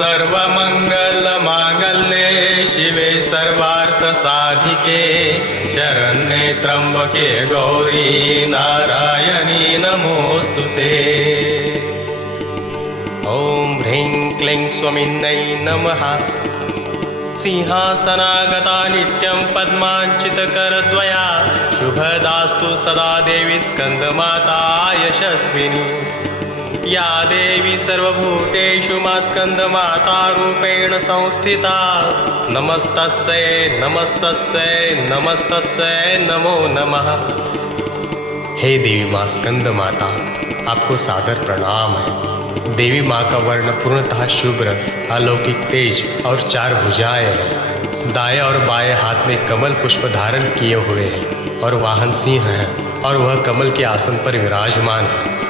सर्वमङ्गलमाङ्गल्ये शिवे सर्वार्थसाधिके शरण्ये त्र्यम्बके गौरी नारायणी नमोऽस्तु ते। ॐ ह्रीं क्लीं स्वमिन्नै नमः। सिंहासनागता नित्यं पद्माञ्चितकरद्वया शुभदास्तु सदा देवी स्कन्दमाता यशस्विनी। या देवी सर्वभूतेषु मा स्कन्दमाता रूपेण संस्थिता। नमस्तस्यै नमस्तस्यै नमस्तस्यै नमो नमः। हे देवी माँ स्कंदमाता, आपको सादर प्रणाम है। देवी माँ का वर्ण पूर्णतः शुभ्र अलौकिक तेज और 4 भुजाएं हैं। दाएं और बाएं हाथ में कमल पुष्प धारण किए हुए हैं और वाहन सिंह है और वह कमल के आसन पर विराजमान है।